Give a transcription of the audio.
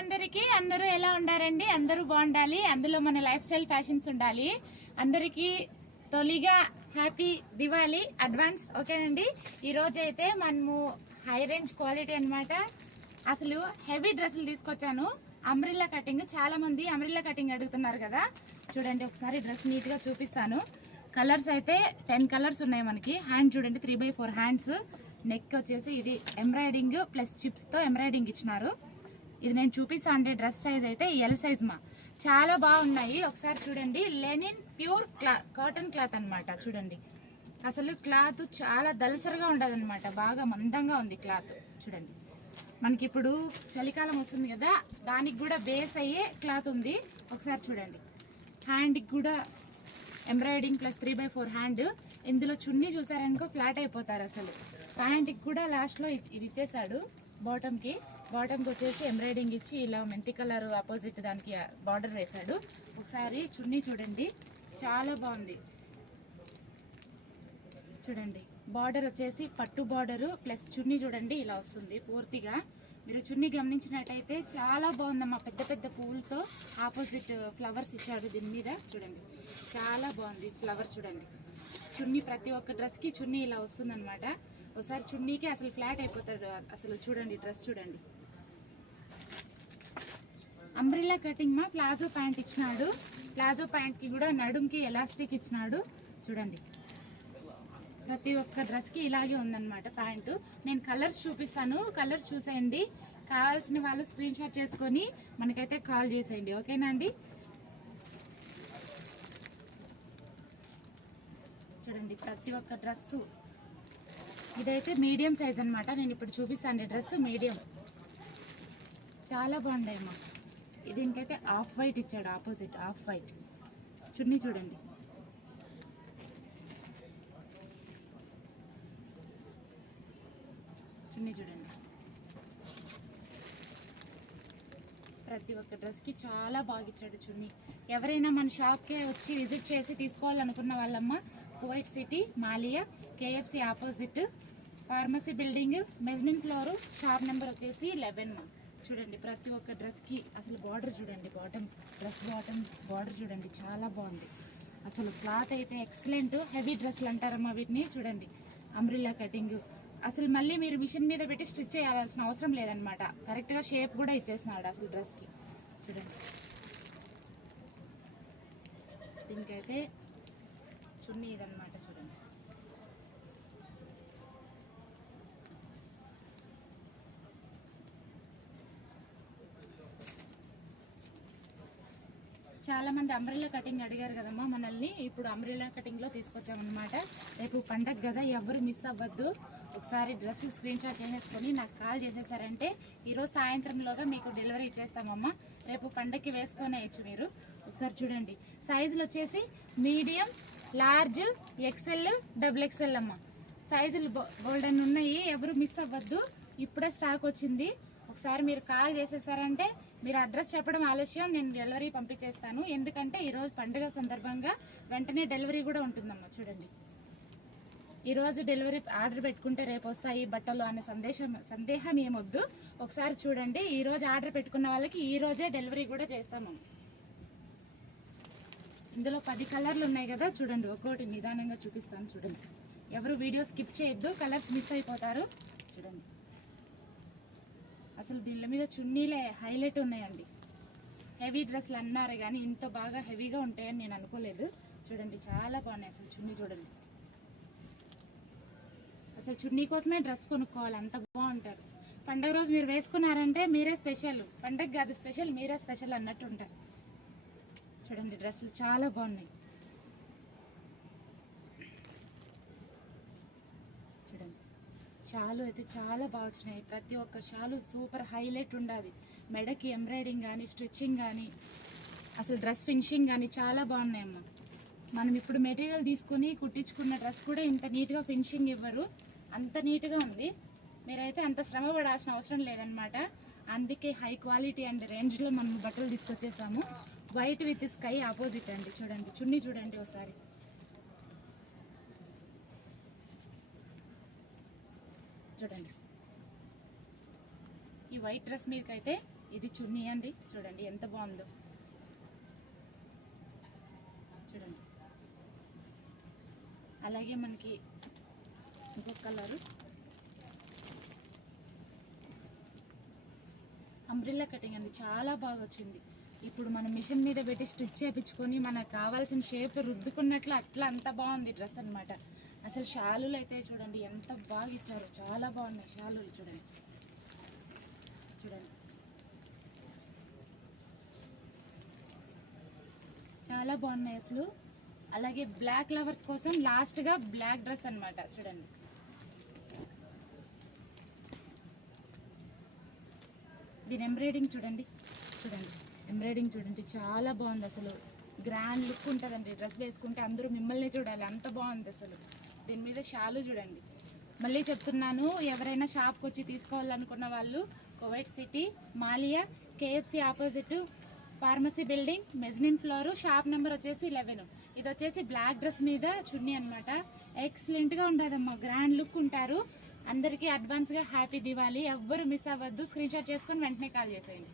అందరికి. అందరూ ఎలా ఉండారండి? అందరూ బాగుండాలి. అందులో మన లైఫ్ స్టైల్ ఫ్యాషన్స్ ఉండాలి. అందరికి తొలిగా హ్యాపీ దివాళీ అడ్వాన్స్. ఓకేనండి. ఈ రోజు అయితే మనము హై రేంజ్ క్వాలిటీ అన్నమాట. అసలు హెవీ డ్రెస్సులు తీసుకొచ్చాను. అంబ్రిల్లా కటింగ్, చాలా మంది అంబ్రిల్లా కటింగ్ అడుగుతున్నారు కదా. చూడండి ఒకసారి డ్రెస్ నీట్ గా చూపిస్తాను. కలర్స్ అయితే 10 కలర్స్ ఉన్నాయి మనకి. హ్యాండ్ చూడండి 3/4 హ్యాండ్స్. నెక్ వచ్చేసి ఇది ఎంబ్రాయిడింగ్ ప్లస్ చిప్స్ తో ఎంబ్రాయిడింగ్ ఇచ్చినారు. ఇది నేను చూపిస్తా అంటే డ్రెస్ సైజ్ అయితే ఎల్ సైజ్ మా. చాలా బాగున్నాయి. ఒకసారి చూడండి. లెనిన్ ప్యూర్ కాటన్ క్లాత్ అన్నమాట. చూడండి అసలు క్లాత్ చాలా దలసరిగా ఉండదు అనమాట. బాగా మందంగా ఉంది క్లాత్. చూడండి మనకి ఇప్పుడు చలికాలం వస్తుంది కదా, దానికి కూడా బేస్ అయ్యే క్లాత్ ఉంది. ఒకసారి చూడండి. హ్యాండ్కి కూడా ఎంబ్రాయిడింగ్ ప్లస్ 3/4 హ్యాండ్. ఇందులో చున్నీ చూసారనుకో ఫ్లాట్ అయిపోతారు అసలు. ప్యాంట్కి కూడా లాస్ట్లో ఇది ఇచ్చేసాడు. బాటమ్కి వచ్చేసి ఎంబ్రాయిడింగ్ ఇచ్చి ఇలా మెంతి కలర్ ఆపోజిట్ దానికి బార్డర్ వేశాడు. ఒకసారి చున్నీ చూడండి, చాలా బాగుంది. చూడండి బార్డర్ వచ్చేసి పట్టు బార్డర్ ప్లస్ చున్నీ చూడండి ఇలా వస్తుంది పూర్తిగా. మీరు చున్నీ గమనించినట్టయితే చాలా బాగుందమ్మా. పెద్ద పెద్ద పూలతో ఆపోజిట్ ఫ్లవర్స్ ఇచ్చాడు దీని మీద. చూడండి చాలా బాగుంది ఫ్లవర్. చూడండి చున్నీ ప్రతి ఒక్క డ్రెస్కి చున్నీ ఇలా వస్తుందన్నమాట. ఒకసారి చున్నీకి అసలు ఫ్లాట్ అయిపోతాడు అసలు. చూడండి డ్రెస్ చూడండి. అంబ్రిల్లా కటింగ్ మా. ప్లాజో ప్యాంట్ ఇచ్చినాడు. ప్లాజో ప్యాంట్కి కూడా నడుంకి ఎలాస్టిక్ ఇచ్చినాడు. చూడండి ప్రతి ఒక్క డ్రెస్కి ఇలాగే ఉందన్నమాట ప్యాంటు. నేను కలర్స్ చూపిస్తాను, కలర్స్ చూసేయండి. కావాల్సిన వాళ్ళు స్క్రీన్ షాట్ చేసుకొని మనకైతే కాల్ చేసేయండి. ఓకేనా అండి. చూడండి ప్రతి ఒక్క డ్రెస్సు. ఇదైతే మీడియం సైజ్ అనమాట. నేను ఇప్పుడు చూపిస్తాను డ్రెస్ మీడియం. చాలా బాగుంటాయమ్మా. దీనికైతే ఆఫ్ వైట్ ఇచ్చాడు ఆపోజిట్ ఆఫ్ వైట్. చున్నీ చూడండి. చున్నీ చూడండి. ప్రతి ఒక్క డ్రెస్కి చాలా బాగా ఇచ్చాడు చున్నీ. ఎవరైనా మన షాప్కే వచ్చి విజిట్ చేసి తీసుకోవాలనుకున్న వాళ్ళమ్మ, Kuwait city Maliya KFC opposite pharmacy building mezzanine floor, shop number వచ్చేసి 11 మా. చూడండి ప్రతి ఒక్క డ్రెస్కి అసలు బార్డర్ చూడండి. డ్రెస్ బాటమ్ బార్డర్ చూడండి చాలా బాగుంది అసలు. క్లాత్ అయితే ఎక్సలెంట్. హెవీ డ్రెస్సులు అంటారమ్మా వీటిని. చూడండి అంబ్రిల్లా కటింగ్. అసలు మళ్ళీ మీరు మిషన్ మీద పెట్టి స్టిచ్ చేయాల్సిన అవసరం లేదనమాట. కరెక్ట్గా షేప్ కూడా ఇచ్చేసినాడు అసలు డ్రెస్కి. చూడండి దీనికైతే చున్నీ ఇదనమాట. చూడండి చాలా మంది అంబ్రెల్లా కటింగ్ అడిగారు కదమ్మా మనల్ని. ఇప్పుడు అంబ్రెల్లా కటింగ్ లో తీసుకొచ్చామన్నమాట. రేపు పండగ కదా, ఎవరు మిస్ అవ్వద్దు. ఒకసారి డ్రెస్ స్క్రీన్ షాట్ చేసేసుకొని నాకు కాల్ చేసేసారంటే ఈరోజు సాయంత్రంలోగా మీకు డెలివరీ ఇచ్చేస్తామమ్మా. రేపు పండగకి వేసుకొనేయచ్చు మీరు. ఒకసారి చూడండి సైజులు వచ్చేసి మీడియం, లార్జ్, ఎక్సెల్, XXL అమ్మ. సైజులు గోల్డెన్ ఉన్నాయి. ఎవరు మిస్ అవ్వద్దు. ఇప్పుడే స్టాక్ వచ్చింది. ఒకసారి మీరు కాల్ చేసేసారంటే మీరు అడ్రస్ చెప్పడం ఆలస్యం, నేను డెలివరీ పంపించేస్తాను. ఎందుకంటే ఈరోజు పండుగ సందర్భంగా వెంటనే డెలివరీ కూడా ఉంటుందమ్మా. చూడండి ఈరోజు డెలివరీ ఆర్డర్ పెట్టుకుంటే రేపు వస్తాయి బట్టలు అనే సందేహం ఏమొద్దు. ఒకసారి చూడండి ఈరోజు ఆర్డర్ పెట్టుకున్న వాళ్ళకి ఈ రోజే డెలివరీ కూడా చేస్తాము. ఇందులో 10 కలర్లు ఉన్నాయి కదా. చూడండి ఒక్కొక్కటి నిదానంగా చూపిస్తాను. చూడండి ఎవరు వీడియో స్కిప్ చేయొద్దు, కలర్స్ మిస్ అయిపోతారు. చూడండి అసలు దీని మీద చున్నీలే హైలైట్ ఉన్నాయండి. హెవీ డ్రెస్సులు అన్నారు కానీ ఇంత బాగా హెవీగా ఉంటాయని నేను అనుకోలేదు. చూడండి చాలా బాగున్నాయి అసలు. చున్నీ చూడండి. అసలు చున్నీ కోసమే డ్రెస్ కొనుక్కోవాలి, అంత బాగుంటారు. పండగ రోజు మీరు వేసుకున్నారంటే మీరే స్పెషల్. పండగ కాదు స్పెషల్, మీరే స్పెషల్ అన్నట్టు ఉంటారు. చూడండి డ్రెస్సులు చాలా బాగున్నాయి. చూడండి షాలు అయితే చాలా బాగా వచ్చినాయి. ప్రతి ఒక్క షాలు సూపర్ హైలైట్ ఉండాలి. మెడకి ఎంబ్రాయిడింగ్ కానీ స్టిచ్చింగ్ కానీ అసలు డ్రెస్ ఫినిషింగ్ కానీ చాలా బాగున్నాయమ్మా. మనం ఇప్పుడు మెటీరియల్ తీసుకుని కుట్టించుకున్న డ్రెస్ కూడా ఇంత నీట్గా ఫినిషింగ్ ఇవ్వరు. అంత నీట్గా ఉంది. మీరైతే అంత శ్రమ పడాల్సిన అవసరం లేదనమాట. అందుకే హై క్వాలిటీ అండ్ రేంజ్లో మనం బట్టలు తీసుకొచ్చేసాము. వైట్ విత్ స్కై ఆపోజిట్ అండి. చూడండి చున్నీ చూడండి ఒకసారి. చూడండి ఈ వైట్ డ్రెస్ మీదకైతే ఇది చున్నీ అండి, చూడండి ఎంత బాగుందో చూడండి. అలాగే మనకి ఇంకొక కలరు అంబ్రిల్లా కటింగ్ అండి, చాలా బాగా వచ్చింది. ఇప్పుడు మనం మిషన్ మీద పెట్టి స్టిచ్ చేయించుకొని మనకు కావాల్సిన షేప్ రుద్దుకున్నట్లు అట్లా అంత బాగుంది డ్రెస్ అన్నమాట. అసలు షాలులు అయితే చూడండి ఎంత బాగా ఇచ్చారు, చాలా బాగున్నాయి షాలులు. చూడండి చూడండి చాలా బాగున్నాయి అసలు. అలాగే బ్లాక్ లవర్స్ కోసం లాస్ట్గా బ్లాక్ డ్రెస్ అన్నమాట. చూడండి దీని ఎంబ్రాయిడింగ్ చూడండి, చూడండి ఎంబ్రాయిడింగ్ చూడండి, చాలా బాగుంది అసలు. గ్రాండ్ లుక్ ఉంటుందండి డ్రెస్ వేసుకుంటే, అందరూ మిమ్మల్ని చూడాలి, అంత బాగుంది అసలు. దీని మీద షాలు చూడండి. మళ్ళీ చెప్తున్నాను, ఎవరైనా షాప్కి వచ్చి తీసుకోవాలనుకున్న వాళ్ళు Kuwait city Maliya KFC opposite pharmacy building mezzanine floor, shop number వచ్చేసి 11. ఇది వచ్చేసి బ్లాక్ డ్రెస్ మీద చున్నీ అనమాట. ఎక్సలెంట్గా ఉంటుందమ్మా, గ్రాండ్ లుక్ ఉంటారు. అందరికీ అడ్వాన్స్గా హ్యాపీ దివాళీ. ఎవ్వరు మిస్ అవ్వద్దు. స్క్రీన్ షాట్ చేసుకొని వెంటనే కాల్ చేసేయండి.